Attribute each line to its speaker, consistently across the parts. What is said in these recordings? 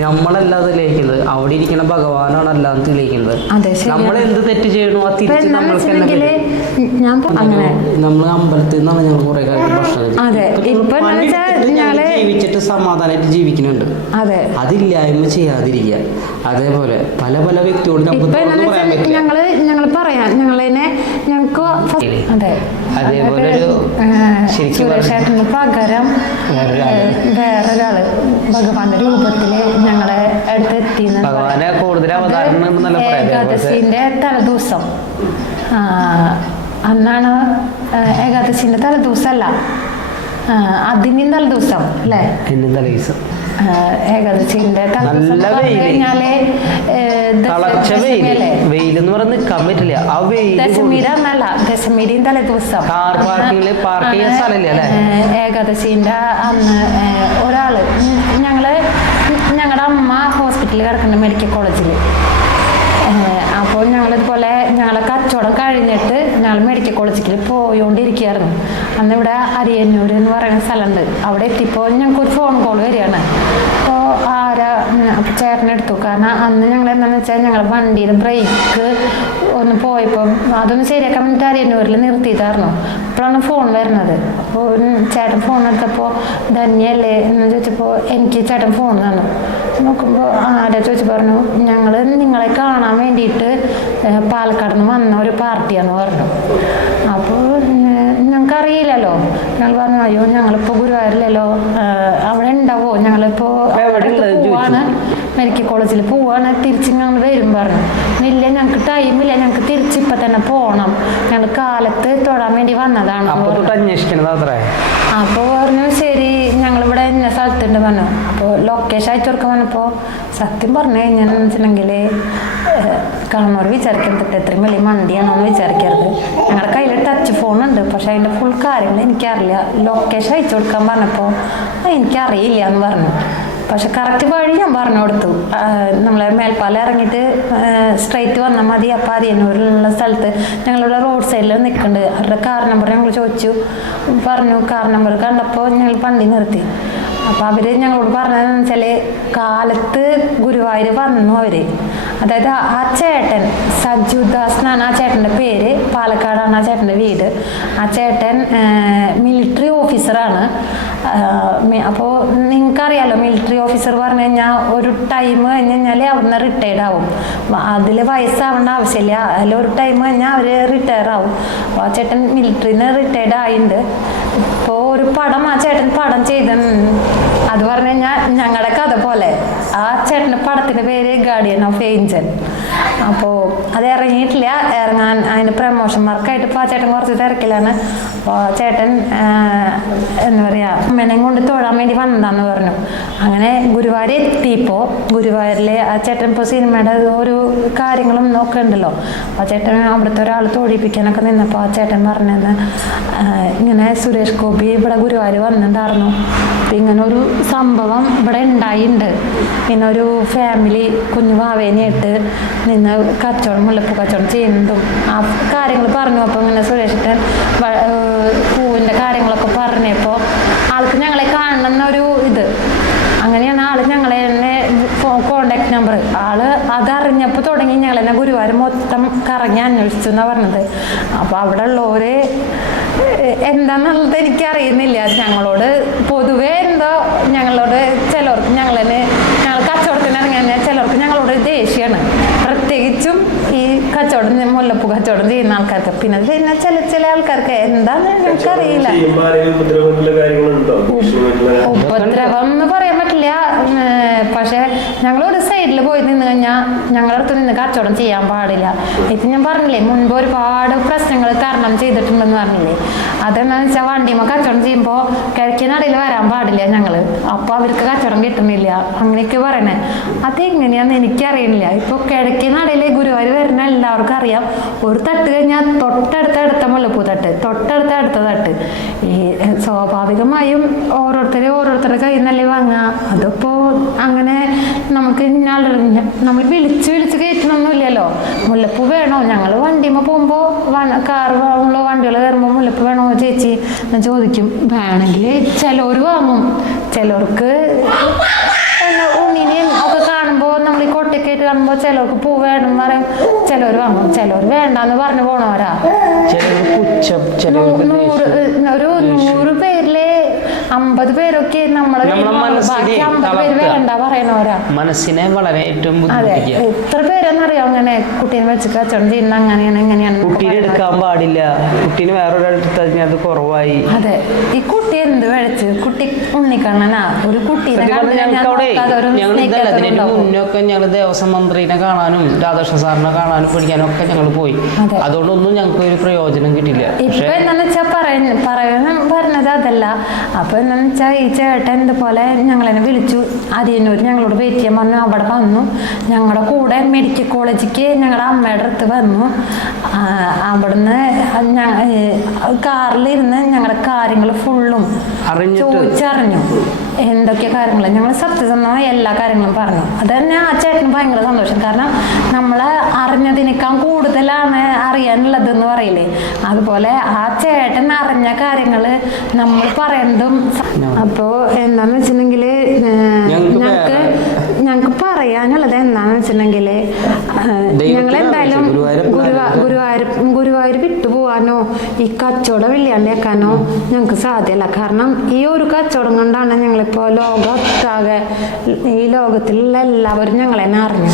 Speaker 1: നമ്മളല്ല അത് തെളിയിക്കുന്നത് അവിടെ ഇരിക്കുന്ന ഭഗവാനാണ് അല്ലാതെ തെളിയിക്കുന്നത്
Speaker 2: നമ്മളെന്ത്
Speaker 1: നമ്മൾ എന്ത് തെറ്റ് ചെയ്യണോ തിരിച്ച് നമ്മൾക്ക് നമ്മൾ അമ്പലത്തിൽ നിന്നാണ് ഞങ്ങൾ കുറെ കാലത്ത് ഭക്ഷണം ഞങ്ങൾ ജീവിച്ചിട്ട് സമാധാനമായിട്ട് ജീവിക്കുന്നുണ്ട്.
Speaker 2: അതെ.
Speaker 1: അതില്ലായ്മ ചെയ്യാതിരിക്കുക. അതേപോലെ പല പല വ്യക്തിയോട് നമുക്ക് പറ്റില്ല.
Speaker 2: ഞങ്ങൾ ഞങ്ങൾ പറയാം. ഞങ്ങളതിനെ ഞങ്ങൾക്ക് അതെ.
Speaker 1: അതേപോലെ ഒരു
Speaker 2: പകരം വേറൊരാൾ. ഭഗവാന്റെ രൂപത്തിൽ ഞങ്ങളെ അടുത്ത് എത്തി ഏകാദശിന്റെ തലേദിവസം. അന്നാണ് ഏകാദശിന്റെ തലേദിവസമല്ല അതിനും തലേദിവസം അല്ലേ?
Speaker 1: എന്നും തലേദിവസം.
Speaker 2: ആഹ് ഏകാദശിന്റെ
Speaker 1: നല്ല
Speaker 2: എന്ന്
Speaker 1: തളർച്ച വെയിൽ.
Speaker 2: കഴിഞ്ഞാൽ
Speaker 1: വെയിൽ എന്ന് പറഞ്ഞ് നിൽക്കാൻ പറ്റില്ല ആ വെയിൽ
Speaker 2: ദശമിയുടെ അന്നല്ല ദശമിയുടെയും തലേ ദിവസം.
Speaker 1: കാർ പാർക്കിങ്ങിൽ പാർക്ക് ചെയ്യാൻ സ്ഥലമില്ല അല്ലേ?
Speaker 2: ഏകാദശിന്റെ അന്ന് ഒരാൾ. ഞങ്ങൾ ഞങ്ങളുടെ അമ്മ ഹോസ്പിറ്റലിൽ കിടക്കുന്ന മെഡിക്കൽ കോളേജിൽ അപ്പോൾ ഞങ്ങളിതുപോലെ ഞങ്ങളെ കച്ചവടം കഴിഞ്ഞിട്ട് ഞങ്ങൾ മെഡിക്കൽ കോളേജിൽ പോയോണ്ടിരിക്കുകയായിരുന്നു. അന്ന് ഇവിടെ അരിയന്നൂർ എന്ന് പറയുന്ന സ്ഥലമുണ്ട്. അവിടെ എത്തിയപ്പോൾ ഞങ്ങൾക്ക് ഒരു ഫോൺ കോൾ വരികയാണ്. ആരാ ചേട്ടനെടുത്തു. കാരണം അന്ന് ഞങ്ങൾ എന്താണെന്ന് വെച്ചാൽ ഞങ്ങളുടെ വണ്ടിയുടെ ബ്രേക്ക് ഒന്ന് പോയപ്പോൾ അതൊന്ന് ശരിയാക്കാൻ വേണ്ടിയിട്ട് അരിയന്നൂരിൽ നിർത്തിയിട്ടായിരുന്നു അപ്പോഴാണ് ഫോൺ വരുന്നത്. അപ്പോൾ ചേട്ടൻ ഫോൺ എടുത്തപ്പോൾ ധന്യല്ലേ? എന്ന് ചോദിച്ചപ്പോൾ എനിക്ക് ചേട്ടൻ ഫോൺ തന്നു. നോക്കുമ്പോൾ ആരാ ചോദിച്ചു പറഞ്ഞു ഞങ്ങൾ നിങ്ങളെ കാണാൻ വേണ്ടിയിട്ട് പാലക്കാട് നിന്ന് വന്ന ഒരു പാർട്ടിയാണെന്ന് പറഞ്ഞു. അപ്പോൾ ഞങ്ങൾക്ക് അറിയില്ലല്ലോ ഞങ്ങൾ പറഞ്ഞു അയ്യോ ഞങ്ങളിപ്പോൾ ഗുരുവായൂരിലല്ലോ അവിടെ ഉണ്ടാവോ? ഞങ്ങളിപ്പോൾ
Speaker 1: ചോദിച്ചു.
Speaker 2: പോവാണ്. മെഡിക്കൽ കോളേജിൽ പോവാണ്. തിരിച്ച് ഞങ്ങൾ വരും പറഞ്ഞു. ഇല്ല ഞങ്ങൾക്ക് ടൈമില്ല ഞങ്ങൾക്ക് തിരിച്ച് ഇപ്പം തന്നെ പോകണം ഞങ്ങൾ കാലത്ത് തൊടാൻ വേണ്ടി വന്നതാണ്.
Speaker 1: അപ്പൊ
Speaker 2: പറഞ്ഞു.
Speaker 1: ശരി ഞങ്ങൾ ഇവിടെ
Speaker 2: അപ്പോൾ പറഞ്ഞു ശരി ഞങ്ങളിവിടെ ഇന്ന സ്ഥലത്തുണ്ട് പറഞ്ഞു. അപ്പോൾ ലൊക്കേഷൻ അയച്ചു കൊടുക്കാൻ പറഞ്ഞപ്പോൾ സത്യം പറഞ്ഞു കഴിഞ്ഞാൽ കാണുന്നവർ വിചാരിക്കുന്നത് എത്രയും വലിയ മണ്ടിയാണെന്ന് വിചാരിക്കരുത്. ഞങ്ങളുടെ കയ്യിൽ ടച്ച് ഉണ്ട് പക്ഷെ അതിന്റെ ഫുൾ കാര്യങ്ങൾ എനിക്കറിയില്ല. ലൊക്കേഷൻ അയച്ചു കൊടുക്കാൻ പറഞ്ഞപ്പോൾ "ആ, എനിക്കറിയില്ല എന്ന് പറഞ്ഞു. പക്ഷെ കറക്റ്റ് വഴി ഞാൻ പറഞ്ഞു കൊടുത്തു. നമ്മളെ മേൽപ്പാലം ഇറങ്ങിയിട്ട് സ്ട്രൈറ്റ് വന്നാൽ മതി. അപ്പോൾ അരിയന്നൂരിലുള്ള സ്ഥലത്ത് ഞങ്ങളിവിടെ റോഡ് സൈഡിൽ നിൽക്കുന്നുണ്ട് അവരുടെ കാർ നമ്പർ ഞങ്ങൾ ചോദിച്ചു. പറഞ്ഞു കാർ നമ്പർ കണ്ടപ്പോൾ ഞങ്ങൾ പണ്ടി നിർത്തി. അപ്പോൾ അവർ ഞങ്ങളോട് പറഞ്ഞതെന്ന് കാലത്ത് ഗുരുവായൂർ വന്നു അവർ അതായത് ആ- ചേട്ടൻ സജ്ജുദാസ് എന്നാണ് ആ ചേട്ടന്റെ പേര് പാലക്കാടാണ് ആ ചേട്ടന്റെ വീട്. ആ ചേട്ടൻ മിലിറ്ററി ഓഫീസറാണ് അപ്പോൾ നിങ്ങൾക്കറിയാലോ മിലിറ്ററി ഓഫീസർ പറഞ്ഞു കഴിഞ്ഞാൽ ഒരു ടൈം കഴിഞ്ഞ് കഴിഞ്ഞാൽ അവിടുന്ന് റിട്ടയർഡ് ആവും. അതിൽ വയസ്സാവേണ്ട ആവശ്യമില്ല. അതിൽ ഒരു ടൈം കഴിഞ്ഞാൽ അവർ റിട്ടയർ ആവും. അപ്പോൾ ആ ചേട്ടൻ മിലിറ്ററിയിൽ നിന്ന് റിട്ടയർഡ് ആയിട്ടുണ്ട് ഇപ്പോൾ ഒരു പടം ആ ചേട്ടൻ പടം ചെയ്ത അത് പറഞ്ഞു കഴിഞ്ഞാൽ ഞങ്ങളുടെ കഥ പോലെ ചേട്ടന്റെ പടത്തിന്റെ പേര് ഗാർഡിയൻ ഓഫ് ഏഞ്ചൽ അപ്പോൾ അത് ഇറങ്ങിയിട്ടില്ല. ഇറങ്ങാൻ അതിന് പ്രമോഷൻ വർക്കായിട്ട് ഇപ്പോൾ ആ ചേട്ടൻ കുറച്ച് തിരക്കിലാണ്. അപ്പോൾ ചേട്ടൻ എന്താ പറയുക അമ്മേനെയും കൊണ്ട് തൊഴാൻ വേണ്ടി വന്നതാന്ന് പറഞ്ഞു. അങ്ങനെ ഗുരുവായൂർ എത്തിയപ്പോൾ ഗുരുവായൂരിൽ ആ ചേട്ടൻ ഇപ്പോൾ സിനിമയുടെ ഒരു കാര്യങ്ങളും ഒക്കെ ഉണ്ടല്ലോ അപ്പോൾ ചേട്ടൻ അവിടുത്തെ ഒരാൾ തൊഴിപ്പിക്കാനൊക്കെ നിന്നപ്പോൾ ആ ചേട്ടൻ പറഞ്ഞതെന്ന് ഇങ്ങനെ സുരേഷ് ഗോപി ഇവിടെ ഗുരുവായൂർ വന്നിട്ടുണ്ടായിരുന്നു. ഇങ്ങനെ ഒരു സംഭവം ഇവിടെ ഉണ്ടായിട്ടുണ്ട്. പിന്നെ ഒരു ഫാമിലി കുഞ്ഞു വാവേനെയായിട്ട് നിന്ന് കച്ചവടം മുല്ലപ്പൂ കച്ചവടം ചെയ്യുന്നതും. ആ കാര്യങ്ങൾ പറഞ്ഞു. അപ്പോൾ ഇങ്ങനെ സുരേഷിട്ടൻ പൂവിന്റെ കാര്യങ്ങളൊക്കെ പറഞ്ഞപ്പോൾ ആൾക്ക് ഞങ്ങളെ കാണണം എന്നൊരു ഇത്. അങ്ങനെയാണ് ആൾ ഞങ്ങളെ തന്നെ കോണ്ടാക്ട് നമ്പർ ആൾ അതറിഞ്ഞപ്പോൾ തുടങ്ങി ഞങ്ങൾ തന്നെ ഗുരുവായൂർ മൊത്തം കറങ്ങി അന്വേഷിച്ചു എന്നാണ് പറഞ്ഞത്. അപ്പോൾ അവിടെ ഉള്ളവര് എന്താന്നുള്ളത് എനിക്കറിയുന്നില്ല. ഞങ്ങളോട് പൊതുവേ എന്തോ ഞങ്ങളോട് ചിലർക്ക് ഞങ്ങൾ തന്നെ ഞങ്ങൾ കച്ചവടത്തിന് ഇറങ്ങിയ ചിലർക്ക് ഞങ്ങളോട് ദേഷ്യമാണ് പ്രത്യേകിച്ചും ഈ കച്ചവടം മുല്ലപ്പൂ കച്ചവടം ചെയ്യുന്ന ആൾക്കാർക്ക്. പിന്നെ പിന്നെ ചില ചില ആൾക്കാർക്ക് എന്താന്ന്
Speaker 3: ഭീഷണിയായിട്ടുള്ള
Speaker 2: ഉപദ്രവം എന്ന് പറയാൻ പറ്റില്ല. ഞങ്ങൾ ഒരു സൈഡിൽ പോയി നിന്ന് കഴിഞ്ഞാൽ ഞങ്ങളുടെ അടുത്ത് നിന്ന് കച്ചവടം ചെയ്യാൻ പാടില്ല. ഇത് ഞാൻ പറഞ്ഞില്ലേ മുൻപ് ഒരുപാട് പ്രശ്നങ്ങൾ തരണം ചെയ്തിട്ടുണ്ടെന്ന് പറഞ്ഞില്ലേ. അതെന്താണെന്ന് വെച്ചാൽ വണ്ടിമ കച്ചവടം ചെയ്യുമ്പോൾ കിഴക്കിനടയിൽ വരാൻ പാടില്ല ഞങ്ങൾ അപ്പോൾ അവർക്ക് കച്ചവടം കിട്ടുന്നില്ല. അങ്ങനെയൊക്കെ പറയണേ. അതെങ്ങനെയാണെന്ന് എനിക്കറിയണില്ല. ഇപ്പോൾ കിഴക്കിനടയിലെ ഗുരുവായൂർ വരുന്ന എല്ലാവർക്കും അറിയാം. ഒരു തട്ട് കഴിഞ്ഞാൽ തൊട്ടടുത്ത അടുത്ത മുല്ലപ്പൂ തട്ട് തൊട്ടടുത്ത അടുത്ത തട്ട്. ഈ സ്വാഭാവികമായും ഓരോരുത്തരെ ഓരോരുത്തരുടെ കയ്യിൽ നിന്നല്ലേ വാങ്ങുക അതിപ്പോൾ അങ്ങനെ നമുക്ക് ഇന്നാൾ നമ്മൾ വിളിച്ച് വിളിച്ച് കയറ്റണമൊന്നുമില്ലല്ലോ മുല്ലപ്പൂ വേണോ? ഞങ്ങൾ വണ്ടിയുമ്പോൾ പോകുമ്പോൾ കാർ ഉള്ള വണ്ടികൾ കയറുമ്പോൾ മുല്ലപ്പൂ വേണോ ചേച്ചി? എന്ന് ചോദിക്കും. വേണമെങ്കിൽ ചിലവർ വാങ്ങും. ചിലർക്ക് ഒക്കെ കാണുമ്പോൾ ചിലർക്ക് പൂ വേണം പറയും. ചിലർ വാങ്ങും. ചിലർ വേണ്ടെന്ന് പറഞ്ഞു പോണവരാ. ഒരു നൂറ് പേരിൽ അമ്പത് പേരൊക്കെ നമ്മളെ ബാക്കി അമ്പത് പേര് വേണ്ട പറയണവരാ
Speaker 1: മനസ്സിനെ വളരെ ഏറ്റവും
Speaker 2: അതെ എത്ര പേരെന്നറിയാം അങ്ങനെ കുട്ടീനെ വെച്ച് കച്ചവടം ചെയ്യുന്ന അങ്ങനെയാണ് എങ്ങനെയാണ്
Speaker 1: കുട്ടീനെ. എടുക്കാൻ പാടില്ല. കുട്ടീനെ വേറൊരാളെടുത്ത് കഴിഞ്ഞാൽ അത് കുറവായി.
Speaker 2: അതെ ഈ കുട്ടി എന്ത് കഴിച്ച് കുട്ടി ഉണ്ണിക്കണ്ണനാ. ഒരു കുട്ടീനെ.
Speaker 1: മുന്നൊക്കെ ഞങ്ങൾ ദേവസ്വം മന്ത്രിനെ കാണാനും രാധാകൃഷ്ണ സാറിനെ കാണാനും പഠിക്കാനും ഒക്കെ ഞങ്ങൾ പോയി.
Speaker 2: അതെ.
Speaker 1: അതുകൊണ്ടൊന്നും ഞങ്ങൾക്ക് ഒരു പ്രയോജനം കിട്ടില്ല
Speaker 2: ഇപ്പൊ എന്താണെന്ന് വെച്ചാൽ പറയുന്നത് അതല്ല. അപ്പൊ എന്താന്ന് വെച്ചാൽ ഈ ചേട്ടൻ ഇതുപോലെ ഞങ്ങളെന്നെ വിളിച്ചു. അരിയന്നൂർ ഞങ്ങളോട് ചെയ്യാൻ പറഞ്ഞു. അവിടെ വന്നു. ഞങ്ങളുടെ കൂടെ മെഡിക്കൽ കോളേജിക്ക് ഞങ്ങളുടെ അമ്മയുടെ അടുത്ത് വന്നു. അവിടുന്ന് കാറിലിരുന്ന് ഞങ്ങളുടെ കാര്യങ്ങൾ ഫുള്ളും ചോദിച്ചറിഞ്ഞു. എന്തൊക്കെ കാര്യങ്ങൾ ഞങ്ങൾ സത്യസന്ധമായ എല്ലാ കാര്യങ്ങളും പറഞ്ഞു. അത് തന്നെ ആ ചേട്ടന് ഭയങ്കര സന്തോഷം. കാരണം നമ്മളെ അറിഞ്ഞതിനേക്കാൾ കൂടുതലാണ് അറിയാനുള്ളത് എന്ന് പറയില്ലേ? അതുപോലെ ആ ചേട്ടൻ അറിഞ്ഞ കാര്യങ്ങൾ നമ്മൾ പറയുന്നതും അപ്പോ എന്താന്ന് വെച്ചിട്ടുണ്ടെങ്കിൽ
Speaker 1: ഞങ്ങക്ക്
Speaker 2: ഞങ്ങൾക്ക് ഞങ്ങൾക്ക് പറയാനുള്ളത് എന്താന്ന് വെച്ചിട്ടുണ്ടെങ്കിൽ ഞങ്ങൾ എന്തായാലും
Speaker 1: ഗുരുവായൂരപ്പൻ
Speaker 2: ഗുരുവായൂർ ഗുരുവായൂർ വിട്ടുപോവാനോ ഈ കച്ചവടം വെള്ളിയാണ്ടിയാക്കാനോ ഞങ്ങൾക്ക് സാധ്യമല്ല കാരണം ഈ ഒരു കച്ചവടം കൊണ്ടാണ് ഞങ്ങളിപ്പോൾ ലോകത്താകെ ഈ ലോകത്തിലുള്ള എല്ലാവരും ഞങ്ങളെ അറിഞ്ഞു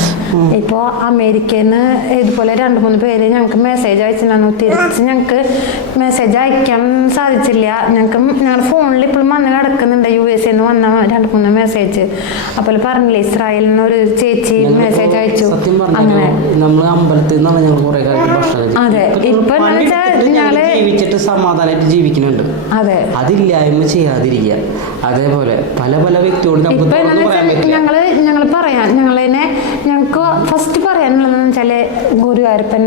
Speaker 2: ഇപ്പോൾ അമേരിക്കയിൽ നിന്ന് ഇതുപോലെ രണ്ട് മൂന്ന് പേര് ഞങ്ങൾക്ക് മെസ്സേജ് അയച്ചിട്ടുണ്ടായിരുന്നു തിരിച്ച് ഞങ്ങൾക്ക് മെസ്സേജ് അയക്കാൻ സാധിച്ചില്ല. ഞങ്ങൾക്ക് ഞങ്ങളുടെ ഫോണിൽ ഇപ്പോഴും വന്ന് കിടക്കുന്നുണ്ട് യു എസ് എന്ന് വന്ന രണ്ട് മൂന്ന് മെസ്സേജ് അപ്പോൾ പറഞ്ഞില്ലേ ഇസ്രായേലിൽ നിന്ന് ഒരു ചേച്ചി മെസ്സേജ് അയച്ചു അങ്ങനെ
Speaker 1: നമ്മൾ അമ്പലത്തിൽ നിന്നാണ് ഞങ്ങൾ കുറെ കാലത്ത് ഭക്ഷണം
Speaker 2: അതെ.
Speaker 1: ഇപ്പൊ ഞങ്ങൾ ജീവിച്ചിട്ട് സമാധാനമായിട്ട് ജീവിക്കുന്നുണ്ട്.
Speaker 2: അതെ.
Speaker 1: അതില്ലായ്മ ചെയ്യാതിരിക്കുക. അതേപോലെ പല പല വ്യക്തിയോട്
Speaker 2: ഞങ്ങൾ ഞങ്ങൾ പറയാൻ ഞങ്ങളതിനെ ഞങ്ങൾക്ക് ഫസ്റ്റ് പറയാനുള്ളതെന്ന് വെച്ചാൽ ഗുരുവായൂരപ്പൻ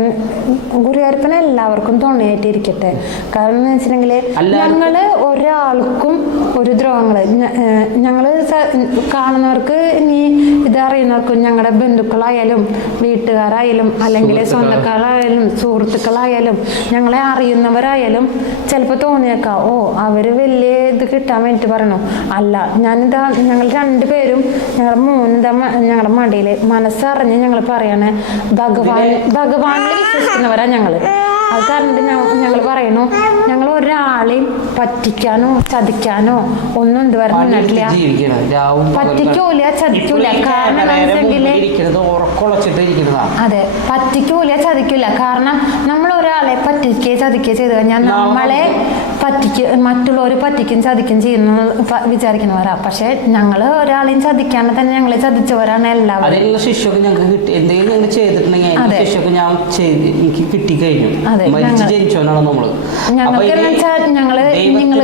Speaker 2: ഗുരുവായൂരപ്പൻ എല്ലാവർക്കും തുണയായിട്ടിരിക്കട്ടെ കാരണം എന്ന് വെച്ചിട്ടുണ്ടെങ്കിൽ ഞങ്ങൾ ഒരാൾക്കും ഒരു ദ്രോഹങ്ങൾ. ഞങ്ങൾ കാണുന്നവർക്ക് ഇനി ഇത് അറിയുന്നവർക്കും ഞങ്ങളുടെ ബന്ധുക്കളായാലും വീട്ടുകാരായാലും അല്ലെങ്കിൽ. സ്വന്തക്കാരായാലും സുഹൃത്തുക്കളായാലും ഞങ്ങളെ അറിയുന്നവരായാലും ചിലപ്പോൾ തോന്നിയേക്കാം ഓ അവർ വലിയ ഇത് കിട്ടാൻ വേണ്ടിട്ട് പറഞ്ഞു അല്ല ഞാനിതാ ഞങ്ങൾ രണ്ടുപേരും ഞങ്ങളുടെ മൂന്നിതാ ഞങ്ങളുടെ മടിയിൽ മനസ്സറിഞ്ഞ് ഞങ്ങൾ പറയണേ ഭഗവാൻ ഭഗവാനിൽ വിശ്വസിക്കുന്നവരാ ഞങ്ങൾ അത് കാരണം ഞങ്ങൾ പറയണു ഞങ്ങൾ ഒരാളെയും പറ്റിക്കാനോ ചതിക്കാനോ ഒന്നും ഇതുവരെ നിന്നിട്ടില്ല പറ്റിക്കൂല ചതിക്കൂല. കാരണം അതെ പറ്റിക്കൂല ചതിക്കൂല. കാരണം നമ്മൾ ഒരാളെ പറ്റിക്കുകയോ ചതിക്കുകയോ ചെയ്ത് കഴിഞ്ഞാൽ നമ്മളെ പറ്റിക്ക്? മറ്റുള്ളവർ പറ്റിക്കും ചതിക്കും ചെയ്യുന്നു വിചാരിക്കുന്നവരാ. പക്ഷെ ഞങ്ങൾ ഒരാളെയും ചതിക്കാണ്ട് തന്നെ ഞങ്ങളെ ചതിച്ചവരാണ് എല്ലാവരും.
Speaker 1: ശിക്ഷക്ക് ഞങ്ങൾക്ക് കിട്ടി. എന്തെങ്കിലും ചെയ്തിട്ടുണ്ടെങ്കിൽ ശിക്ഷക്ക് ഞാൻ എനിക്ക് കിട്ടിക്കഴിഞ്ഞു.
Speaker 2: അതെ,
Speaker 1: മരിച്ച് ജനിച്ചവനാണ് നമ്മൾ.
Speaker 2: ഞങ്ങൾ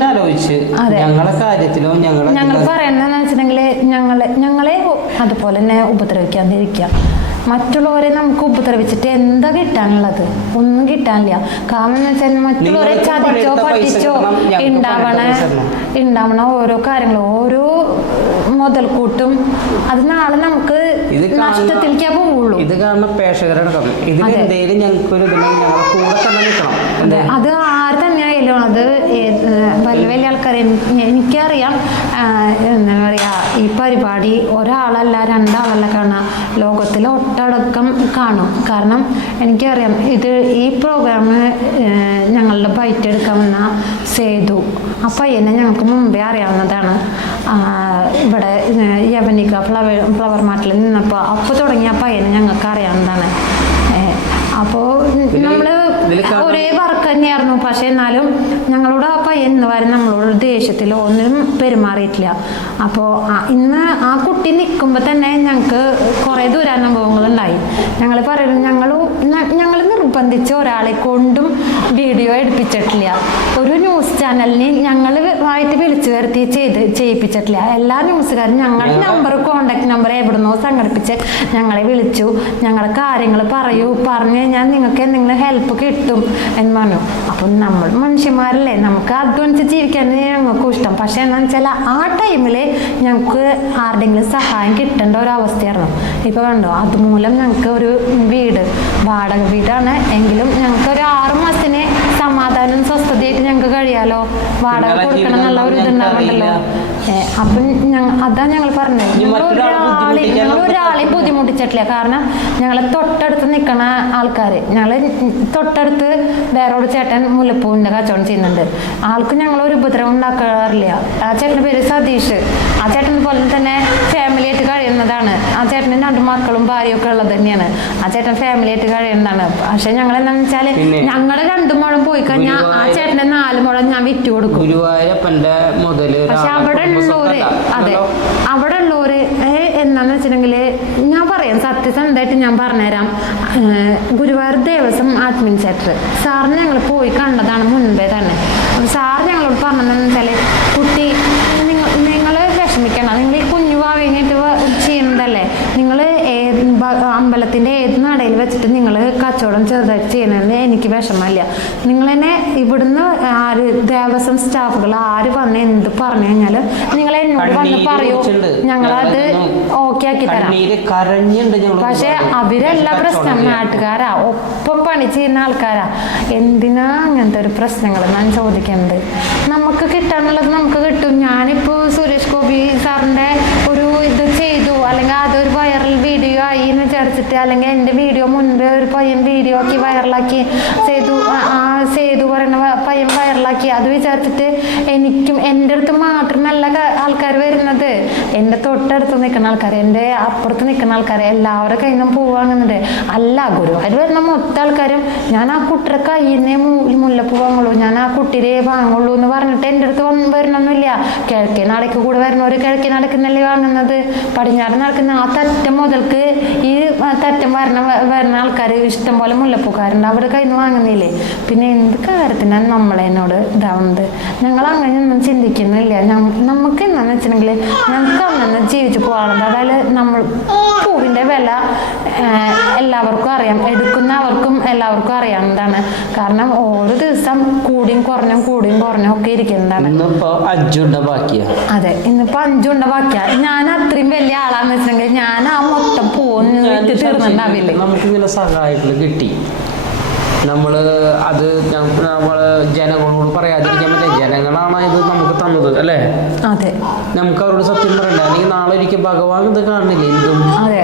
Speaker 1: ആലോചിച്ച് ഞങ്ങളെ കാര്യത്തിലോ ഞങ്ങളെ
Speaker 2: ഞങ്ങൾ പറയുന്നതെന്ന് വെച്ചിട്ടുണ്ടെങ്കിൽ ഞങ്ങളെ ഞങ്ങളെ അതുപോലെ തന്നെ ഉപദ്രവിക്കാതിരിക്കുക. മറ്റുള്ളവരെ നമുക്ക് ഉപദ്രവിച്ചിട്ട് എന്താ കിട്ടാനുള്ളത്? ഒന്നും കിട്ടാനില്ല. കാരണം എന്ന് വെച്ചാൽ മറ്റുള്ളവരെ ചതിച്ചോ
Speaker 1: പഠിച്ചോ
Speaker 2: പറ്റിച്ചോ ഉണ്ടാവണ. ഉണ്ടാവണ ഓരോ കാര്യങ്ങളും ഓരോ മുതൽക്കൂട്ടും അത് നാളെ നമുക്ക് നഷ്ടത്തിലേക്കാ പോവുള്ളൂ.
Speaker 1: ഇത് കാരണം പ്രേക്ഷകരുടെ ഇതിൽ
Speaker 2: ആ
Speaker 1: എന്തെങ്കിലും ഞങ്ങൾക്ക് ഒരു ഇതിലും ഞങ്ങളെ കൂടെ തന്നെ നിൽക്കണം.
Speaker 2: അതെ. അത് തന്നെയായാലും അത് വലിയ വലിയ ആൾക്കാരെ എനിക്കറിയാം എന്താ പറയുക ഈ പരിപാടി ഒരാളല്ല രണ്ടാളല്ല കാണുക ലോകത്തിൽ ഒട്ടടക്കം കാണും. കാരണം എനിക്കറിയാം ഇത് ഈ പ്രോഗ്രാം ഞങ്ങളുടെ ബൈറ്റ് എടുക്കാൻ വന്ന സേതു. ആ പയ്യനെ ഞങ്ങൾക്ക് മുമ്പേ അറിയാവുന്നതാണ്. ഇവിടെ യവനിക ഫ്ലവർ ഫ്ലവർ മാർട്ടിൽ നിന്നപ്പോൾ അപ്പോൾ തുടങ്ങിയ പയ്യനെ ഞങ്ങൾക്ക് അറിയാവുന്നതാണ്. അപ്പോൾ നമ്മൾ ഒരേ വർക്ക് തന്നെയായിരുന്നു. പക്ഷെ എന്നാലും ഞങ്ങളോട് ആ എന്ന് വരും നമ്മളോട് ദേഷ്യത്തിൽ ഒന്നിനും പെരുമാറിയിട്ടില്ല. അപ്പോൾ ഇന്ന് ആ കുട്ടി നിൽക്കുമ്പോൾ തന്നെ ഞങ്ങൾക്ക് കുറേ ദുരനുഭവങ്ങൾ ഉണ്ടായി ഞങ്ങൾ പറയുന്നത് ഞങ്ങൾ ഞങ്ങൾ നിർബന്ധിച്ച് ഒരാളെ കൊണ്ടും വീഡിയോ എടുപ്പിച്ചിട്ടില്ല. ഒരു ന്യൂസ് ചാനലിന് ഞങ്ങൾ ആയിട്ട് വിളിച്ചു വരുത്തി ചെയ്ത് ചെയ്യിപ്പിച്ചിട്ടില്ല. എല്ലാ ന്യൂസുകാരും ഞങ്ങളുടെ നമ്പർ കോണ്ടാക്ട് നമ്പർ എവിടുന്നോ സംഘടിപ്പിച്ച് ഞങ്ങളെ വിളിച്ചു. ഞങ്ങളുടെ കാര്യങ്ങൾ പറയൂ. പറഞ്ഞു കഴിഞ്ഞാൽ നിങ്ങൾക്ക് എന്തെങ്കിലും ഹെൽപ്പ് കിട്ടും എന്ന് പറഞ്ഞു. അപ്പം നമ്മൾ മനുഷ്യന്മാരല്ലേ നമുക്ക് അധ്വാനിച്ച് ജീവിക്കാൻ ഞങ്ങൾക്കും ഇഷ്ടം. പക്ഷെ എന്താണെന്ന് വെച്ചാൽ ആ ടൈമിൽ ഞങ്ങൾക്ക് ആരുടെങ്കിലും സഹായം കിട്ടേണ്ട ഒരു അവസ്ഥയായിരുന്നു. ഇപ്പോൾ കണ്ടോ അതുമൂലം ഞങ്ങൾക്ക് ഒരു വീട് വാടക വീടാണ്. എങ്കിലും ഞങ്ങൾക്ക് ഒരു ആറ് മാസത്തിന് സമാധാനം സ്വസ്ഥതയായിട്ട് ഞങ്ങൾക്ക് കഴിയാലോ? വാടക കൊടുക്കണം എന്നുള്ള ഒരു ഇതുണ്ടാവുന്നുണ്ടല്ലോ. അപ്പം അതാ ഞങ്ങൾ പറഞ്ഞത് ഞങ്ങൾ
Speaker 1: നമുക്ക്
Speaker 2: ബുദ്ധിമുട്ടിച്ചിട്ടില്ല. കാരണം ഞങ്ങളെ തൊട്ടടുത്ത് നിൽക്കണ ആൾക്കാർ ഞങ്ങൾ തൊട്ടടുത്ത് വേറൊരു ചേട്ടൻ മുല്ലപ്പൂവിന്റെ കച്ചവടം ചെയ്യുന്നുണ്ട്. ആൾക്ക് ഞങ്ങൾ ഒരു ഉപദ്രവം ഉണ്ടാക്കാറില്ല. ആ ചേട്ടന്റെ പേര് സതീഷ്. ആ ചേട്ടൻ പോലെ തന്നെ ഫാമിലി ആയിട്ട് കഴിയുന്നതാണ്. ആ ചേട്ടന് രണ്ട് മക്കളും ഭാര്യയൊക്കെ ഉള്ളത് തന്നെയാണ്. ആ ചേട്ടൻ ഫാമിലി ആയിട്ട് കഴിയുന്നതാണ്. പക്ഷെ ഞങ്ങൾ എന്താണെന്ന് വെച്ചാൽ
Speaker 1: പിന്നെ
Speaker 2: ഞങ്ങളുടെ രണ്ടു മുഴം പോയി കഴിഞ്ഞാൽ ആ
Speaker 1: ചേട്ടന്റെ
Speaker 2: ചേട്ടന്റെ നാല് മുഴം ഞാൻ
Speaker 1: വിറ്റുകൊടുക്കും
Speaker 2: പക്ഷെ അവിടെ ഉള്ളവര് അതെ? അവിടെ ഉള്ളവര് എന്താന്ന് വെച്ചിട്ടുണ്ടെങ്കിൽ ഞാൻ പറയാം സത്യസന്ധമായിട്ട് ഞാൻ പറഞ്ഞുതരാം. ഗുരുവായൂർ ദേവസ്വം അഡ്മിനിസ്ട്രേറ്റർ സാറിന് ഞങ്ങൾ പോയി കണ്ടതാണ് മുൻപേ തന്നെ. സാർ ഞങ്ങളോട് പറഞ്ഞതെന്ന് വെച്ചാൽ കുട്ടി നിങ്ങൾ നിങ്ങൾ വിഷമിക്കണം നിങ്ങൾ ഈ കുഞ്ഞു ഭാവിയായിട്ട് ചെയ്യുന്നതല്ലേ നിങ്ങൾ ഏത് ബ- അമ്പലത്തിന്റെ ഏത് നടയിൽ വെച്ചിട്ട് നിങ്ങൾ കച്ചവടം ചെറുതായിട്ട് ചെയ്യണമെന്ന് എനിക്ക് വിഷമമില്ല. നിങ്ങൾ തന്നെ ഇവിടുന്ന് ആര് ദേവസ്വം സ്റ്റാഫുകൾ ആര് വന്ന് എന്ത് പറഞ്ഞു കഴിഞ്ഞാൽ നിങ്ങൾ എന്നോട് വന്ന് പറയൂ. ഞങ്ങളത് ഓക്കെ ആക്കി തരാം. പക്ഷെ അവരല്ല പ്രശ്നം നാട്ടുകാരാ. ഒപ്പം പണി ചെയ്യുന്ന ആൾക്കാരാ. എന്തിനാ അങ്ങനത്തെ ഒരു പ്രശ്നങ്ങൾ ഞാൻ ചോദിക്കുന്നത് നമുക്ക് കിട്ടാനുള്ളത് നമുക്ക് കിട്ടും. ഞാനിപ്പോ സുരേഷ് ഗോപി സാറിന്റെ അല്ലെങ്കിൽ അതൊരു വൈറൽ വീഡിയോ ആയി എന്ന് വിചാരിച്ചിട്ട് അല്ലെങ്കിൽ എന്റെ വീഡിയോ മുൻപേ ഒരു പയ്യൻ വീഡിയോ ആക്കി വൈറലാക്കി സേതു ആ- സേതു പറയുന്ന പയ്യൻ വൈറലാക്കി അത് വിചാരിച്ചിട്ട് എനിക്കും എന്റെ അടുത്ത് മാത്രമല്ല ആൾക്കാർ വരുന്നത്. എന്റെ തൊട്ടടുത്ത് നിൽക്കുന്ന ആൾക്കാർ എന്റെ അപ്പുറത്ത് നിൽക്കുന്ന ആൾക്കാർ എല്ലാവരുടെ കയ്യിൽ നിന്നും പോവാങ്ങുന്നുണ്ട്. അല്ല ഗുരുവായൂർ വരുന്ന മൊത്തം ആൾക്കാരും ഞാൻ ആ കുട്ടിയുടെ കയ്യിൽ നിന്നേ മുല്ലപ്പൂ വാങ്ങുള്ളൂ ഞാൻ ആ കുട്ടിയെ വാങ്ങുള്ളൂ എന്ന് പറഞ്ഞിട്ട് എന്റെ അടുത്ത് വന്ന് വരണമൊന്നുമില്ല കിഴക്കേ നാടേക്ക് കൂടെ വരുന്നവർ കിഴക്കേ നടക്കുന്നല്ലേ വാങ്ങുന്നത്? പടിഞ്ഞാറ് നടക്കുന്ന ആ തറ്റം മുതൽക്ക് ഈ തറ്റം വരണ വരുന്ന ആൾക്കാർ ഇഷ്ടം പോലെ മുല്ലപ്പൂക്കാരുണ്ട്. അവിടെ കയ്യിൽ നിന്ന് വാങ്ങുന്നില്ലേ? പിന്നെ എന്ത് കാര്യത്തിനാണ് നമ്മളെന്നോട് ഇതാവുന്നത്? ഞങ്ങൾ അങ്ങനെയൊന്നും ചിന്തിക്കുന്നില്ല. നമുക്ക് എന്താണെന്ന് വെച്ചിട്ടുണ്ടെങ്കിൽ ഞങ്ങൾക്ക് അങ്ങനെ ജീവിച്ചു പോകാറുണ്ട് അതായത് നമ്മൾ പൂവിന്റെ വില എല്ലാവർക്കും അറിയാം. എടുക്കുന്നവർക്കും എല്ലാവർക്കും അറിയാവുന്നതാണ് കാരണം ഓരോ ദിവസം കൂടിയും കുറഞ്ഞും കൂടിയും കുറഞ്ഞും ഒക്കെ ഇരിക്കുന്നതാണ്
Speaker 1: അഞ്ചുണ്ട ബാക്കിയാ.
Speaker 2: അതെ ഇന്നിപ്പോ അഞ്ചുണ്ട ബാക്കിയാ. ഞാൻ അത്രയും വലിയ ആളാന്ന് വെച്ചിട്ടുണ്ടെങ്കിൽ ഞാൻ ആ മൊത്തം
Speaker 1: നമുക്ക് ഇങ്ങനെ സഹായങ്ങൾ കിട്ടി. നമ്മൾ അത് നമ്മൾ നമ്മൾ ജനങ്ങളോട് പറയാതിരിക്കാൻ പറ്റില്ല. ജനങ്ങളാണ് ഇത് നമുക്ക് തന്നത് അല്ലേ?
Speaker 2: അതെ.
Speaker 1: നമുക്ക് അവരോട് സത്യം പറയണ്ട. അല്ലെങ്കിൽ നാളെ ഒരിക്കൽ ഭഗവാൻ ഇത് കാണില്ലേ എന്തും.
Speaker 2: അതെ.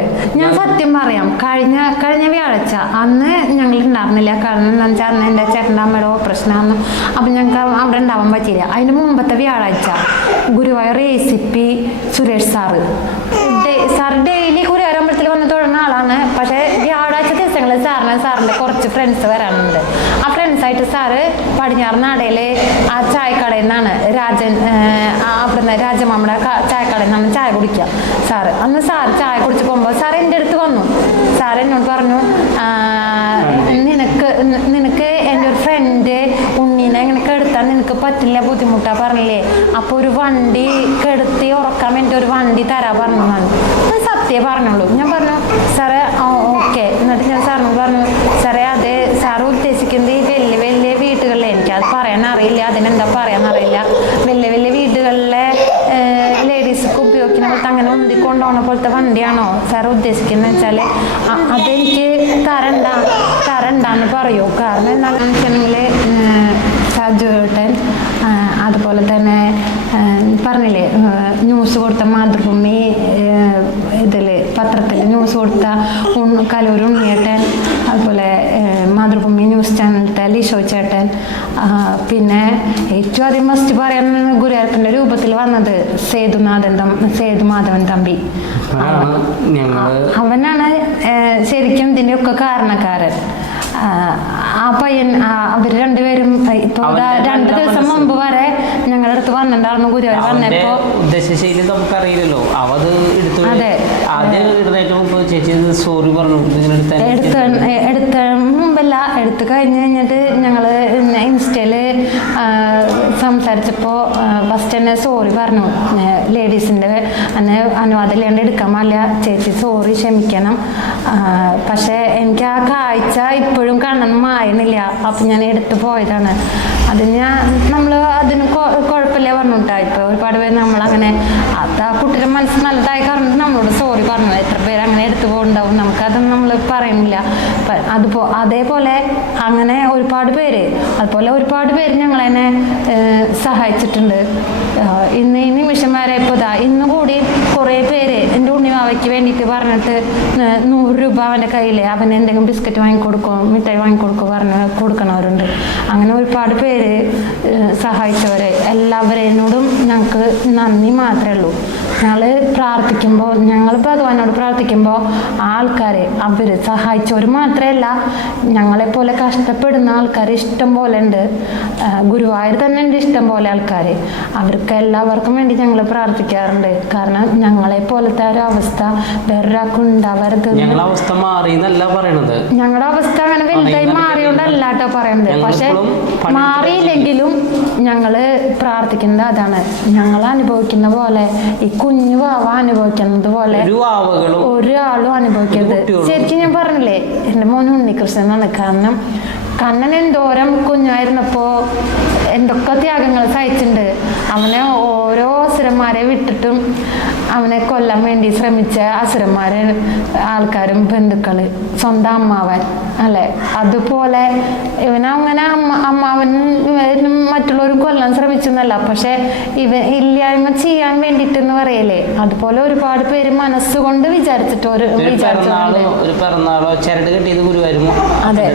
Speaker 2: സത്യം പറയാം. കഴിഞ്ഞ കഴിഞ്ഞ വ്യാഴാഴ്ച അന്ന് ഞങ്ങൾ ഉണ്ടായിരുന്നില്ല കാരണം എന്താ വെച്ചാൽ അന്ന് എന്റെ ചേട്ടന്റെ അമ്മയുടെ ഓപ്പറേഷനാണ് അപ്പം ഞങ്ങൾക്ക് അവിടെ ഉണ്ടാവാൻ പറ്റിയില്ല. അതിന് മുമ്പത്തെ വ്യാഴാഴ്ച Guruvayur A C P Suresh sir. Sir daily Guruvayur അമ്പലത്തിൽ വന്ന് തൊഴുന്ന ആളാണ്. പക്ഷേ വ്യാഴാഴ്ച ദിവസങ്ങളിൽ സാറിന് സാറിന്റെ കുറച്ച് ഫ്രണ്ട്സ് വരാനുണ്ട്. ആ ഫ്രണ്ട്സായിട്ട് സാറ് പടിഞ്ഞാറ് നാടയിലെ ആ ചായക്കട എന്നാണ് രാജൻ അവിടുന്ന് രാജമാമ്മയുടെ ചായക്കട ചായക്കടയിൽ നിന്നാണ് ചായ കുടിക്കുക. സാറ് അന്ന് സാർ ചായ കുടിച്ച് പോകുമ്പോൾ സാർ എന്റെ അടുത്ത് വന്നു. സാർ എന്നോട് പറഞ്ഞു നിനക്ക് നിനക്ക് എന്റെ ഒരു ഫ്രണ്ട് ഉണ്ണീനെ ഇങ്ങനെ കെടുത്താൻ നിനക്ക് പറ്റില്ല ബുദ്ധിമുട്ടാ പറഞ്ഞില്ലേ? അപ്പോൾ ഒരു വണ്ടി കെടുത്തി ഉറക്കാൻ വേണ്ടി ഒരു വണ്ടി തരാ പറഞ്ഞു. സത്യം പറഞ്ഞോളൂ ഞാൻ പറഞ്ഞു സാറേ ഓക്കെ. എന്നിട്ട് ഞാൻ സാറിനോട് പറഞ്ഞു സാറേ അത് സാറ് ഉദ്ദേശിക്കുന്നത് ഈ വലിയ വലിയ വീട്ടുകളിലെ എനിക്കത് പറയാൻ അറിയില്ല അതിനെന്താ പറയാൻ അറിയില്ല വലിയ വലിയ വീടുകളിലെ ലേഡീസൊക്കെ ഉപയോഗിക്കുന്ന പോലത്തെ അങ്ങനെ ഉന്തി കൊണ്ടുപോകുന്ന പോലത്തെ വണ്ടിയാണോ സാർ ഉദ്ദേശിക്കുന്നത് വെച്ചാൽ അതെനിക്ക് തരണ്ട തരണ്ടെന്ന് പറയൂ. കാരണം എന്താണെന്ന് വെച്ചിട്ടുണ്ടെങ്കിൽ സജുട്ടൻ അതുപോലെ തന്നെ പറഞ്ഞില്ലേ ന്യൂസ് കൊടുത്ത മാതൃഭൂമി ഇതിൽ പത്രത്തിൽ ന്യൂസ് കൊടുത്ത കലൂർ ഉണ്ണിയേട്ടൻ അതുപോലെ മാതൃഭൂമി ന്യൂസ് ചാനലിലത്തെ ലിഷോ ചേട്ടൻ പിന്നെ ഏറ്റവും ആദ്യം ഫസ്റ്റ് പറയാൻ ഗുരുവായൂരപ്പന്റെ രൂപത്തിൽ വന്നത് സേതുനാഥൻ തം സേതുമാധവൻ തമ്പി. അവനാണ് ശരിക്കും ഇതിന്റെ ഒക്കെ കാരണക്കാരൻ. ആ, പയ്യൻ അവർ രണ്ടുപേരും ഇപ്പൊ രണ്ടു ദിവസം. മുമ്പ് വരെ ഞങ്ങളുടെ അടുത്ത് വന്നിട്ടുണ്ടായിരുന്നു ഗുരുവായൂർ വന്നപ്പോ.
Speaker 1: ഉദ്ദേശശൈലി നമുക്കറിയില്ലല്ലോ. അവത് എടുത്തു. ആദ്യം ചേച്ചി സോറി പറഞ്ഞു.
Speaker 2: എടുത്ത
Speaker 1: എടുത്ത
Speaker 2: എടുത്തു കഴിഞ്ഞ് കഴിഞ്ഞിട്ട് ഞങ്ങൾ ഇൻസ്റ്റയിൽ സംസാരിച്ചപ്പോൾ ഫസ്റ്റ് തന്നെ സോറി പറഞ്ഞു. ലേഡീസിന്റെ അന്ന് അനുവാദം ഇല്ലാണ്ട് എടുക്കാൻ പാടില്ല. ചേച്ചി സോറി ക്ഷമിക്കണം. പക്ഷേ എനിക്ക് ആ കാഴ്ച ഇപ്പോഴും കാണണം മായണില്ല അപ്പം ഞാൻ എടുത്തു പോയതാണ്. അത് ഞാൻ നമ്മൾ അതിന് കുഴപ്പമില്ല പറഞ്ഞിട്ടാ. ഇപ്പോൾ ഒരുപാട് പേര് നമ്മളങ്ങനെ അത് ആ കുട്ടിയുടെ മനസ്സ് നല്ലതായി കാരണം നമ്മളോട് സോറി പറഞ്ഞു. എത്ര പേര് അങ്ങനെ എടുത്തു പോകുന്നുണ്ടാവും നമുക്കതൊന്നും നമ്മൾ പറയുന്നില്ല. പ- അതുപോ അതേപോലെ അങ്ങനെ ഒരുപാട് പേര് അതുപോലെ ഒരുപാട് പേര് ഞങ്ങളെന്നെ സഹായിച്ചിട്ടുണ്ട്. ഇന്ന് ഈ നിമിഷം വരെ ഇപ്പോൾ ഇതാ ഇന്ന് കൂടി കുറേ പേര് എന്റെ ഉണ്ണിമാവയ്ക്ക് വേണ്ടിയിട്ട് പറഞ്ഞിട്ട് നൂറ് രൂപ അവന്റെ കയ്യിൽ അവന് എന്തെങ്കിലും ബിസ്ക്കറ്റ് വാങ്ങിക്കൊടുക്കോ മിഠായി വാങ്ങിക്കൊടുക്കോ പറഞ്ഞ് കൊടുക്കണവരുണ്ട്. അങ്ങനെ ഒരുപാട് പേര് സഹായിച്ചവരെ. എല്ലാവരോടും ഞങ്ങൾക്ക് നന്ദി മാത്രമേ ഉള്ളൂ. ഞങ്ങൾ പ്രാർത്ഥിക്കുമ്പോൾ ഞങ്ങൾ ഭഗവാനോട് പ്രാർത്ഥിക്കുമ്പോൾ ആൾക്കാരെ അവർ സഹായിച്ചവർ മാത്രമല്ല ഞങ്ങളെപ്പോലെ കഷ്ടപ്പെടുന്ന ആൾക്കാർ ഇഷ്ടം പോലെ ഉണ്ട്. ഗുരുവായൂർ തന്നെ ഉണ്ട് ഇഷ്ടം പോലെ ആൾക്കാർ അവർക്ക് എല്ലാവർക്കും വേണ്ടി ഞങ്ങൾ പ്രാർത്ഥിക്കാറുണ്ട്. കാരണം ഞങ്ങളെ പോലത്തെ ഒരു അവസ്ഥ വേറൊരാൾക്ക് ഉണ്ടാവരുത്. എന്ന്
Speaker 1: അവസ്ഥ പറയണത്.
Speaker 2: ഞങ്ങളുടെ അവസ്ഥ അങ്ങനെ വലുതായി മാറിയോണ്ടല്ല കേട്ടോ പറയണത്.
Speaker 1: ഞങ്ങൾ
Speaker 2: പക്ഷെ മാറിയില്ലെങ്കിലും ഞങ്ങൾ പ്രാർത്ഥിക്കുന്നത് അതാണ്. ഞങ്ങൾ അനുഭവിക്കുന്ന പോലെ ഈ കുഞ്ഞു വാവ അനുഭവിക്കുന്നത്. പോലെ ഒരാളും അനുഭവിക്കരുത്. ശരിക്കും ഞാൻ പറഞ്ഞില്ലേ എന്റെ മോൻ ഉണ്ണികൃഷ്ണൻ എന്നാണ്. കാരണം കണ്ണൻ എന്തോരം കുഞ്ഞായിരുന്നപ്പോ എന്തൊക്കെ ത്യാഗങ്ങൾ സഹിച്ചിട്ടുണ്ട്. അവനെ ഓരോ അസുരന്മാരെ വിട്ടിട്ടും അവനെ കൊല്ലാൻ വേണ്ടി ശ്രമിച്ച അസുരന്മാരെ ആൾക്കാരും ബന്ധുക്കൾ സ്വന്തം അമ്മാവൻ അല്ലെ? അതുപോലെ ഇവനങ്ങനെ അമ്മ അമ്മാവൻ ഇവനും മറ്റുള്ളവരും കൊല്ലാൻ ശ്രമിച്ചെന്നല്ല. പക്ഷെ ഇവ ഇല്ലായ്മ ചെയ്യാൻ വേണ്ടിട്ട് എന്ന് പറയലേ അതുപോലെ ഒരുപാട് പേര് മനസ്സുകൊണ്ട് വിചാരിച്ചിട്ട് ഒരു
Speaker 1: വിചാരിച്ചു
Speaker 2: അതെ.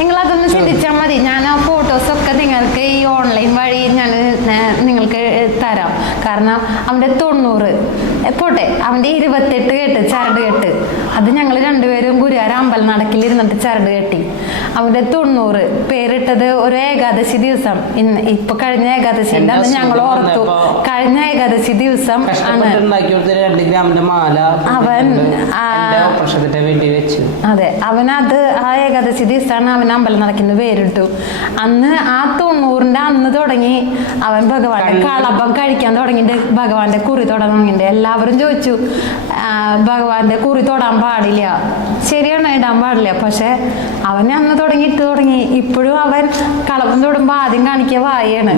Speaker 2: നിങ്ങൾ അതൊന്ന് ചിന്തിച്ചാൽ മതി. ഞാൻ ആ ഫോട്ടോസ് ഒക്കെ നിങ്ങൾക്ക് ഈ ഓൺലൈൻ വഴി ഞാൻ നിങ്ങൾക്ക് തരാം. കാരണം അവന്റെ തൊണ്ണൂറ് പോട്ടെ അവന്റെ ഇരുപത്തെട്ട് കെട്ട് ചരട് കെട്ട്. അത് ഞങ്ങൾ രണ്ടുപേരും ഗുരുവായൂർ ഇരുന്നിട്ട് ചരട് കെട്ടി. അവിടെ തൊണ്ണൂറ് പേരിട്ടത് ഒരു ഏകാദശി ദിവസം. ഇന്ന് ഇപ്പൊ കഴിഞ്ഞ ഏകാദശി. അന്ന് ഞങ്ങൾ ഓർത്തു. കഴിഞ്ഞ ഏകാദശി ദിവസം അവൻ, അതെ
Speaker 1: എന്റെ
Speaker 2: അത്. ആ ഏകാദശി ദിവസമാണ് അവൻ അമ്പലം നടക്കുന്ന പേരിട്ടു. അന്ന് ആ തൊണ്ണൂറിന്റെ അന്ന് തുടങ്ങി അവൻ ഭഗവാന്റെ കളഭം കഴിക്കാൻ തുടങ്ങിയിട്ട് ഭഗവാന്റെ കുറി തൊടാൻ തുടങ്ങിയിട്ട് എല്ലാവരും ചോദിച്ചു ഭഗവാന്റെ കുറി തൊടാൻ പാടില്ല. ശരിയാണ്. ഇടാൻ പാടില്ല പക്ഷെ അവൻ അന്ന് തുടങ്ങി ഇട്ട് തുടങ്ങി ഇപ്പോഴും അവൻ കളവും തൊടുമ്പോ ആദ്യം കാണിക്കുക വായാണ്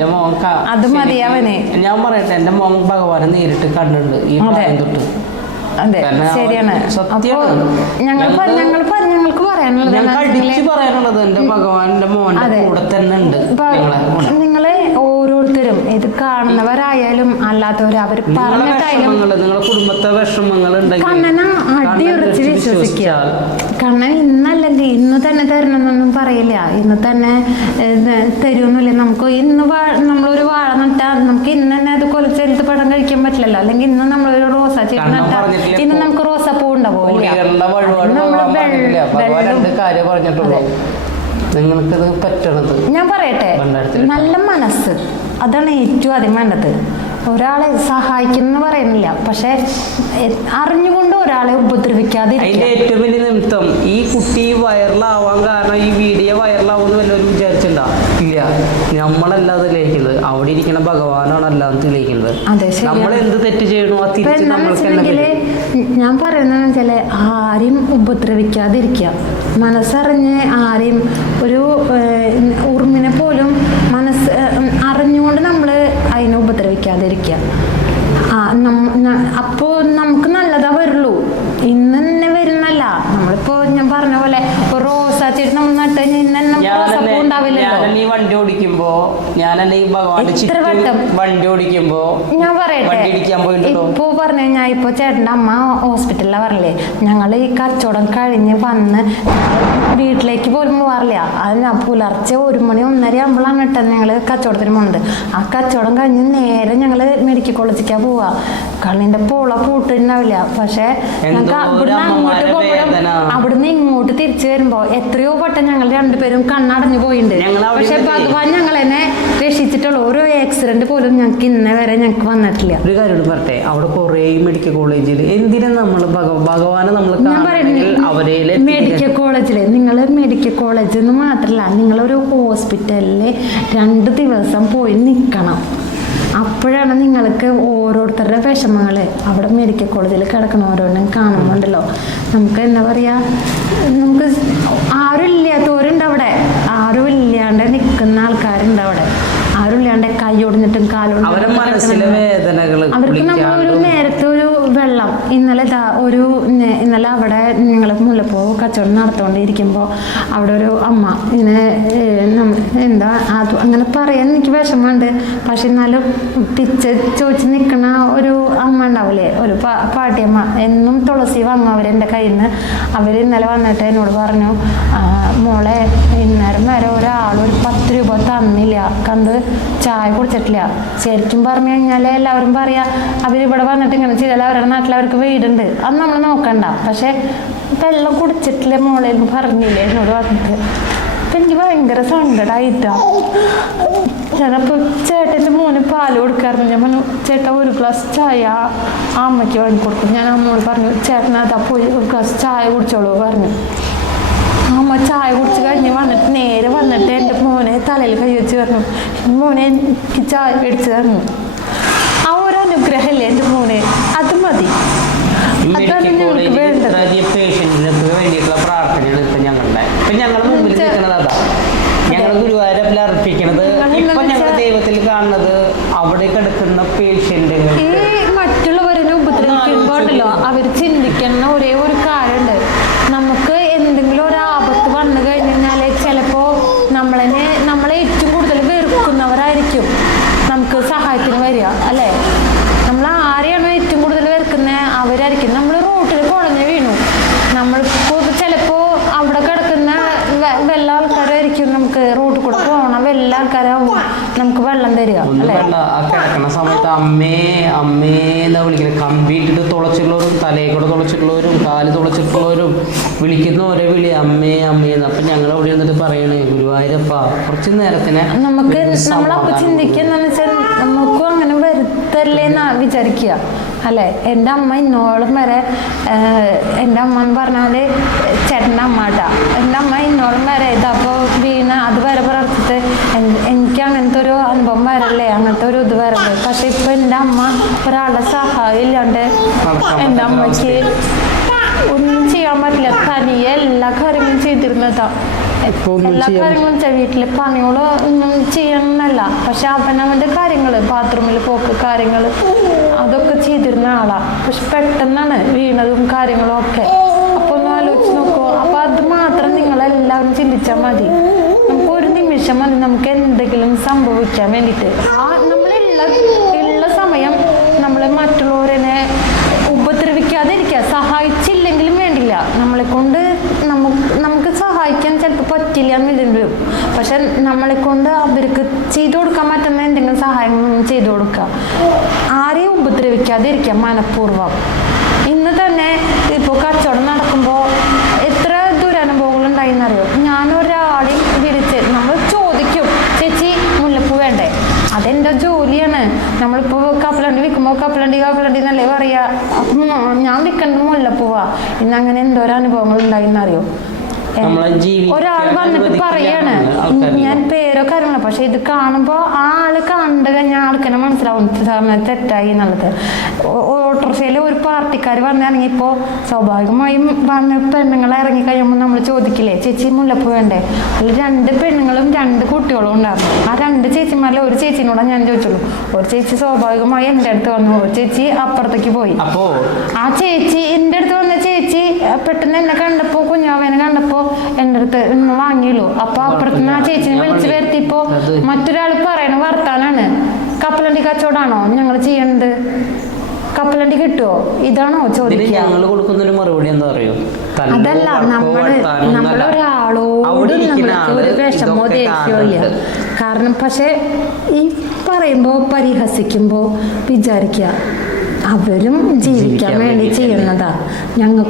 Speaker 2: അത് മതി അവന്.
Speaker 1: ഞാൻ പറയട്ടെ എന്റെ മോൻ ഭഗവാനെ നേരിട്ട് കണ്ടിട്ടുണ്ട് ഈ
Speaker 2: അതെ.
Speaker 1: പ്രായം തൊട്ട്
Speaker 2: അതെ ശരിയാണ് അപ്പോ. ഞങ്ങൾ ഞങ്ങൾ ഞങ്ങൾക്ക് പറയാനുള്ളത്
Speaker 1: പറയാനുള്ളത് എന്റെ ഭഗവാന്റെ മോന്റെ. കൂടെ തന്നെ ഉണ്ട് ഞങ്ങളെ കൂടെ
Speaker 2: നിങ്ങളെ ഓരോരുത്തരും ഇത് കാണുന്നവരായാലും അല്ലാത്തവരും അവർ പറഞ്ഞിട്ടായാലും
Speaker 1: വിഷമങ്ങൾ നിങ്ങളെ കുടുംബത്തെ വിഷമങ്ങൾ
Speaker 2: കണ്ണന അടിയുറച്ച് വിശ്വസിക്കുക. കണ്ണൻ ഇന്നല്ലെങ്കിൽ ഇന്ന് തന്നെ തരണമെന്നൊന്നും പറയില്ല. ഇന്ന് തന്നെ തരുമെന്നില്ല. നമുക്ക് ഇന്ന് നമ്മളൊരു വാഴ നട്ടാ നമുക്ക് ഇന്ന് തന്നെ അത് കൊലച്ചെടുത്ത് പടം കഴിക്കാൻ പറ്റില്ലല്ലോ. അല്ലെങ്കിൽ ഇന്ന് നമ്മളൊരു റോസ ചെടി
Speaker 1: നട്ടാ
Speaker 2: നട്ടാൽ ഇന്ന് നമുക്ക് റോസ ഉണ്ടാവില്ല
Speaker 1: കോടികളുടെ വഴിപാട് നിങ്ങൾക്കത് പറ്റണത്.
Speaker 2: ഞാൻ പറയട്ടെ നല്ല മനസ്സ്. അതാണ് ഏറ്റവും ആദ്യം വേണ്ടത്. ഒരാളെ സഹായിക്കുന്നു പറയുന്നില്ല. പക്ഷെ അറിഞ്ഞുകൊണ്ട് ഒരാളെ
Speaker 1: അതിന്റെ
Speaker 2: ഉപദ്രവിക്കാതിരിക്കുക
Speaker 1: ഏറ്റവും വലിയ നിമിത്തം ഈ കുട്ടി വൈറലാവാൻ കാരണം ഈ വീഡിയോ വൈറലാവുമെന്ന് വല്ലവരും വിചാരിച്ചിട്ടുണ്ടാ ഇല്ല നമ്മളല്ല അത് തെളിയിക്കുന്നത് അവിടെ ഇരിക്കുന്ന ഭഗവാനാണ് എല്ലാം തെളിയിക്കുന്നത്
Speaker 2: അതെ ശരിയാണ്
Speaker 1: നമ്മൾ എന്ത് തെറ്റ് ചെയ്യണോ.
Speaker 2: ഞാൻ പറയുന്നത് വെച്ചാൽ ആരെയും ഉപദ്രവിക്കാതിരിക്കുക. മനസ്സറിഞ്ഞ് ആരെയും ഒരു ഉറുമിനെ പോലും മനസ്സ് അറിഞ്ഞുകൊണ്ട് നമ്മൾ അതിനെ ഉപദ്രവിക്കാതിരിക്കുക ആ നമ്മ- ന- അപ്പോ നമുക്ക് നല്ലതാ വരുള്ളൂ ഇന്ന് തന്നെ വരുന്നല്ല നമ്മളിപ്പോ ഞാൻ പറഞ്ഞ പോലെ ഒരു റോസാ ചെടി നമ്മൾ നട്ട് കഴിഞ്ഞാൽ ഇന്ന് തന്നെ നമുക്ക്
Speaker 1: ഞാനല്ലേ
Speaker 2: റോസാപ്പൂ ഉണ്ടാവില്ലല്ലോ
Speaker 1: ഞാനല്ലേ ഈ വണ്ടി ഓടിക്കുമ്പോ ഞാനല്ലേ ഈ ഭഗവാന്റെ ചുറ്റും വണ്ടി ഓടിക്കുമ്പോ
Speaker 2: ഞാൻ പറയട്ടെ.
Speaker 1: വണ്ടി ഇടിക്കാൻ പോയിട്ടുണ്ടോ
Speaker 2: ഇപ്പൊ പറഞ്ഞു കഴിഞ്ഞാൽ ഇപ്പോൾ ചേട്ടന്റെ അമ്മ ഹോസ്പിറ്റലിലാണ് പറഞ്ഞില്ലേ ഞങ്ങൾ ഈ കച്ചവടം കഴിഞ്ഞ് വന്ന് വീട്ടിലേക്ക് പോലും പോകാറില്ല അത് ഞാൻ പുലർച്ചെ ഒരു മണി ഒന്നര ആകുമ്പോഴാണ് കേട്ടോ ഞങ്ങൾ കച്ചവടത്തിന് പോകുന്നത് ആ കച്ചവടം കഴിഞ്ഞ് നേരെ ഞങ്ങൾ മെഡിക്കൽ കോളേജിലേക്കാണ് പോവുക കണ്ണിന്റെ പോള പൂട്ടുണ്ടാവില്ല പക്ഷെ ഞങ്ങൾക്ക്
Speaker 1: അവിടെ നിന്ന്
Speaker 2: അവിടുന്ന് അങ്ങോട്ട് പോകുമ്പോഴും. അവിടുന്ന് ഇങ്ങോട്ട് തിരിച്ചു വരുമ്പോൾ എത്രയോ വട്ടം ഞങ്ങൾ രണ്ടുപേരും കണ്ണടഞ്ഞു പോയിട്ടുണ്ട് പക്ഷെ ഭഗവാൻ ഞങ്ങൾ എന്നെ രക്ഷിച്ചിട്ടുള്ള. ഓരോ ആക്സിഡന്റ് പോലും ഞങ്ങൾക്ക് ഇന്നേ വരെ ഞങ്ങൾക്ക് വന്നിട്ടില്ല.
Speaker 1: ഒരു കാര്യം പറട്ടെ അവിടെ കുറേ മെഡിക്കൽ കോളേജിൽ എന്തിനും നമ്മൾ ഭഗവാനെ നമ്മൾ അവരെ
Speaker 2: മെഡിക്കൽ കോളേജിൽ നിങ്ങൾ മെഡിക്കൽ കോളേജിൽ നിന്ന് മാത്രമല്ല നിങ്ങളൊരു ഹോസ്പിറ്റലിൽ രണ്ട് ദിവസം പോയി നിൽക്കണം അപ്പോഴാണ് നിങ്ങൾക്ക് ഓരോരുത്തരുടെ വിഷമങ്ങൾ അവിടെ മെഡിക്കൽ കോളേജിൽ കിടക്കണ ഓരോന്നും കാണുന്നുണ്ടല്ലോ. നമുക്ക് എന്താ പറയുക നമുക്ക് ആരും ഇല്ലാത്തവരുണ്ട് അവിടെ. ആരും ഇല്ലാണ്ട് നിൽക്കുന്ന ആൾക്കാരുണ്ട് അവിടെ. ആരും ഇല്ലാണ്ട് കൈ ഒടിഞ്ഞിട്ടും കാലൊടിഞ്ഞിട്ടും അവർക്ക് നമ്മളൊരു വെള്ളം ഇന്നലെ ഒരു ഇന്നലെ അവിടെ ഞങ്ങൾ മുല്ലപ്പൂ കച്ചവടം നടത്തുകൊണ്ടിരിക്കുമ്പോൾ അവിടെ ഒരു അമ്മ ഇങ്ങനെ എന്താ അത് അങ്ങനെ പറയാൻ എനിക്ക് വിഷമമുണ്ട്. പക്ഷെ എന്നാലും പിച്ച ചോദിച്ച് നിൽക്കുന്ന ഒരു അമ്മ ഉണ്ടാവില്ലേ ഒരു പാട്ടിയമ്മ എന്നും തുളസി വാങ്ങും അവരെന്റെ കയ്യിൽ നിന്ന് അവർ ഇന്നലെ വന്നിട്ട് എന്നോട് പറഞ്ഞു "ആ, മോളെ ഇന്നേരം വരെ ഒരാൾ ഒരു പത്ത് രൂപ തന്നില്ല. കണ്ട് ചായ കുടിച്ചിട്ടില്ല. ശരിക്കും പറഞ്ഞു കഴിഞ്ഞാൽ എല്ലാവരും പറയാ അവരിവിടെ വന്നിട്ട് ഇങ്ങനെ ചെയ്താൽ അവരുടെ നാട്ടിൽ അവർക്ക് വീടുണ്ട്. അത് നമ്മൾ നോക്കണ്ട. പക്ഷെ വെള്ളം കുടിച്ചിട്ടില്ല മോളെ എന്ന് പറഞ്ഞില്ലേ എന്നോട് വന്നിട്ട് അപ്പൊ എനിക്ക് ഭയങ്കര സങ്കടമായിട്ടാ ഞാനപ്പോ ചേട്ടന്റെ മോന് പാൽ കൊടുക്കാറുണ്ട് ഞാൻ പറഞ്ഞു ചേട്ടാ ഒരു ഗ്ലാസ് ചായ അമ്മയ്ക്ക് വാങ്ങി കൊടുക്കും ഞാൻ അമ്മയോട് പറഞ്ഞു ചേട്ടനകത്താ പോയി ഒരു ഗ്ലാസ് ചായ കുടിച്ചോളൂ പറഞ്ഞു. അമ്മ ചായ കുടിച്ച് കഴിഞ്ഞ് വന്നിട്ട് നേരെ വന്നിട്ട് എന്റെ മോനെ തലയിൽ കൈ വെച്ച് പറഞ്ഞു മോനെ എനിക്ക് ചായ മേടിച്ച് തന്നു. ആ ഒരു അനുഗ്രഹമല്ലേ എന്റെ മോനെ? അത് മതി. അതാണ്
Speaker 1: മെഡിക്കൽ
Speaker 2: ഞങ്ങൾക്ക്
Speaker 1: കോളേജിൽ
Speaker 2: വേണ്ടത്.
Speaker 1: ഇത്രയധികം പേഷ്യന്റിനൊക്കെ പ്രാർത്ഥനയാണ് ഇപ്പൊ ഞങ്ങളുടെ. ഇപ്പൊ ഞങ്ങളുടെ മുമ്പിൽ നിൽക്കുന്നത് അതാ. ഞങ്ങൾ ഗുരുവായൂരപ്പിൽ അർപ്പിക്കണത് ഇപ്പൊ ഞങ്ങൾ ദൈവത്തിൽ കാണുന്നത് അവിടെ കിടക്കുന്ന പേഷ്യന്റുകൾ
Speaker 2: ഈ മറ്റുള്ളവരെ ഉപദ്രവിക്കുമ്പോണ്ടല്ലോ അവർ ചിന്തിക്കുന്ന ഒരേ ഒരു കാര്യമുണ്ട് നമുക്ക് എന്തെങ്കിലും ഒരു ആപത്ത് വന്നു കഴിഞ്ഞു കഴിഞ്ഞാൽ ചിലപ്പോൾ നമ്മളെ നമ്മളെ ഏറ്റവും കൂടുതൽ വെറുക്കുന്നവരായിരിക്കും നമുക്ക് സഹായത്തിന് വരിക അല്ലേ നമ്മൾ ആരെയാണോ ഏറ്റവും കൂടുതൽ വെറുക്കുന്നത് അവരായിരിക്കും നമ്മൾ റോട്ടിൽ കുഴഞ്ഞു വീണു നമ്മളിപ്പോൾ ചിലപ്പോൾ അവിടെ കിടക്കുന്ന വെ- വെള്ള ആൾക്കാരായിരിക്കും നമുക്ക് റോഡിൽ കൂടെ പോകണ വെള്ള ആൾക്കാരാവും നമുക്ക് വെള്ളം തരിക
Speaker 1: ഒന്നും
Speaker 2: അല്ലേ
Speaker 1: വേണ്ട ആ കിടക്കുന്ന സമയത്ത് അമ്മേ അമ്മേ എന്നാ വിളിക്കുന്നത് കമ്പിയിട്ടിട്ട് തുളച്ചിട്ടുള്ളവരും തലയിൽ കൂടെ തുളച്ചിട്ടുള്ളവരും കാൽ തുളച്ചിട്ടുള്ളവരും വിളിക്കുന്ന ഒരേ വിളി അമ്മേ അമ്മേ എന്ന്. അപ്പൊ ഞങ്ങൾ അവിടെ ഇരുന്നിട്ട് പറയണേ ഗുരുവായൂരപ്പ കുറച്ച് നേരത്തിന്
Speaker 2: നമുക്ക് നമ്മളപ്പോ ചിന്തിക്കുന്ന നമുക്കും അങ്ങനെ വരുത്തല്ലേന്നാ വിചാരിക്കുക. അല്ലെ? എന്റെ അമ്മ ഇന്നോളം വരെ എന്റെ അമ്മ എന്ന് പറഞ്ഞാൽ ചേട്ടന്റെ അമ്മ കേട്ടാ. എന്റെ അമ്മ ഇന്നോളം വരെ ഇതപ്പോൾ വീണ അത് വരെ പറഞ്ഞിട്ട് എൻ- എനിക്ക് അങ്ങനത്തെ ഒരു അനുഭവം വരല്ലേ അങ്ങനത്തെ ഒരു ഇത് വരല്ലേ പക്ഷെ ഇപ്പൊ എന്റെ അമ്മ ഒരാളുടെ സഹായം ഇല്ലാണ്ട്
Speaker 1: എന്റെ
Speaker 2: അമ്മയ്ക്ക് ഒന്നും ചെയ്യാൻ പറ്റില്ല. തനിയെ എല്ലാ കാര്യങ്ങളും ചെയ്തിരുന്നതാ എല്ലാ കാര്യങ്ങളും വീട്ടിലെ പണികളോ ഒന്നും ചെയ്യണമെന്നല്ല പക്ഷെ അവൻ അവന്റെ കാര്യങ്ങൾ ബാത്റൂമിൽ പോക്ക് കാര്യങ്ങൾ അതൊക്കെ ചെയ്തിരുന്ന ആളാ. പക്ഷെ പെട്ടെന്നാണ് വീണതും കാര്യങ്ങളും ഒക്കെ. അപ്പൊ ഒന്ന് ആലോചിച്ച് നോക്കൂ. അപ്പൊ അത് മാത്രം നിങ്ങൾ എല്ലാവരും ചിന്തിച്ചാൽ മതി. നമുക്ക് ഒരു നിമിഷം മതി. നമുക്ക് എന്തെങ്കിലും സംഭവിക്കാൻ വേണ്ടിയിട്ട്. ആ സമയം നമ്മൾ ഉപദ്രവിക്കാതെ ഇരിക്കുക സഹായിച്ചില്ലെങ്കിലും വേണ്ടില്ല. നമ്മളെ കൊണ്ട് നമുക്ക് നമുക്ക് സഹായിക്കാൻ ചിലപ്പോൾ പറ്റില്ല എന്നില്ല പക്ഷെ നമ്മളെ കൊണ്ട് അവർക്ക് ചെയ്തു കൊടുക്കാൻ പറ്റുന്ന എന്തെങ്കിലും സഹായം ചെയ്തു കൊടുക്കുക. ആരെയും ഉപദ്രവിക്കാതെ ഇരിക്കുക മനഃപൂർവം. ഇന്ന് തന്നെ ഇപ്പോൾ കച്ചവടം നടക്കുമ്പോൾ എത്ര ദുരനുഭവങ്ങൾ ഉണ്ടായിന്നറിയോ ഞാനൊരാളെയും വിളിച്ച് നമ്മൾ ചോദിക്കും ചേച്ചി മുല്ലപ്പൂ വേണ്ടേ അതെന്റെ ജോലിയാണ് നമ്മളിപ്പോ കപ്പലണ്ടി വിൽക്കുമ്പോ കപ്പലണ്ടി കപ്പലണ്ടി എന്നല്ലേ പറയാ ഞാൻ വിൽക്കേണ്ടത് മുല്ലപ്പൂവാ ഇന്ന് അങ്ങനെ എന്തോരം അനുഭവങ്ങൾ ഉണ്ടായിന്നറിയോ? ഒരാൾ വന്നിട്ട് പറയാണ്. ഞാൻ പേരോ കാര്യങ്ങളോ പക്ഷെ ഇത് കാണുമ്പോ ആ ആൾ കണ്ടു കഴിഞ്ഞാൽ ആൾക്കെന്നെ മനസ്സിലാവും സമയം തെറ്റായി എന്നുള്ളത്. ഓട്ടോറിക്ഷയിലെ ഒരു പാർട്ടിക്കാർ വന്നിറങ്ങി ഇപ്പോ സ്വാഭാവികമായും വന്ന് പെണ്ണുങ്ങൾ ഇറങ്ങി കഴിയുമ്പോൾ നമ്മൾ ചോദിക്കില്ലേ ചേച്ചി മുല്ലപ്പൂ വേണ്ടേ? അതിൽ രണ്ട് പെണ്ണുങ്ങളും രണ്ട് കുട്ടികളും ഉണ്ടായിരുന്നു. ആ രണ്ട് ചേച്ചിമാരിലെ ഒരു ചേച്ചിനോടാണ് ഞാൻ ചോദിച്ചുള്ളൂ. ഒരു ചേച്ചി സ്വാഭാവികമായി എന്റെ അടുത്ത് വന്നു. ഒരു ചേച്ചി അപ്പുറത്തേക്ക് പോയി.
Speaker 1: അപ്പോ
Speaker 2: ആ ചേച്ചി എന്റെ അടുത്ത് വന്ന പെട്ടെന്ന് എന്നെ കണ്ടപ്പോ കുഞ്ഞാവേനെ കണ്ടപ്പോ എന്റെ അടുത്ത് ഇന്ന് വാങ്ങിയല്ലോ. അപ്പൊ അപ്പുറത്തുനിന്ന് ആ ചേച്ചിനെ വിളിച്ചു
Speaker 1: വരുത്തിപ്പോ
Speaker 2: മറ്റൊരാൾ പറയണ വർത്താനാണ്. കപ്പലണ്ടി കച്ചവടാണോ? ഞങ്ങൾ ചെയ്യണത്. കപ്പലണ്ടി കിട്ടുമോ ഇതാണോ ചോദിക്കുക.
Speaker 1: ഞങ്ങൾ കൊടുക്കുന്ന ഒരു മറുപടി എന്താ അറിയോ?
Speaker 2: അതല്ല
Speaker 1: നമ്മൾ
Speaker 2: നമ്മളൊരാളോട് നമ്മൾക്ക് ഒരു വിഷമോ ദേഷ്യമോ ഇല്ല. കാരണം പക്ഷെ ഈ പറയുമ്പോ പരിഹസിക്കുമ്പോ വിചാരിക്കുക അവരും
Speaker 1: ജീവിക്കാൻ
Speaker 2: വേണ്ടി
Speaker 1: വേണ്ടി
Speaker 2: ചെയ്യുന്നതാ. ഞങ്ങൾക്ക്